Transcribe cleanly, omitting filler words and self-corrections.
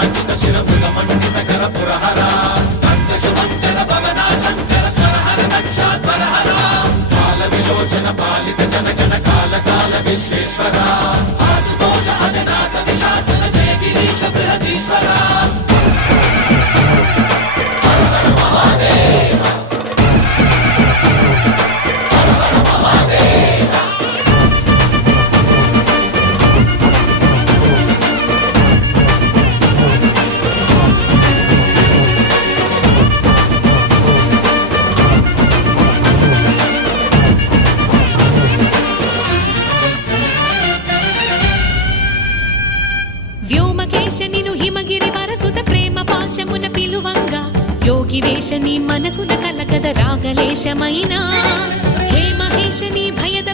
కరాచిత శిరముల మండిత కర పురహర శుభంకర భవనా శంకర స్వరహర దక్షాధ్వరహర కాల విలోచన పాలిత జనగణ కాల కాల విశ్వేశ్వర ఆశుతోష అవినాశ విశాసన జయ గిరీశ బృహదీశ్వర వ్యోమకేశనిను హిమగిరి వరసుత ప్రేమ పాశమున పిలువంగా యోగి వేషని మనసున కలగద రాగలేశమైనా హే మహేశని భయద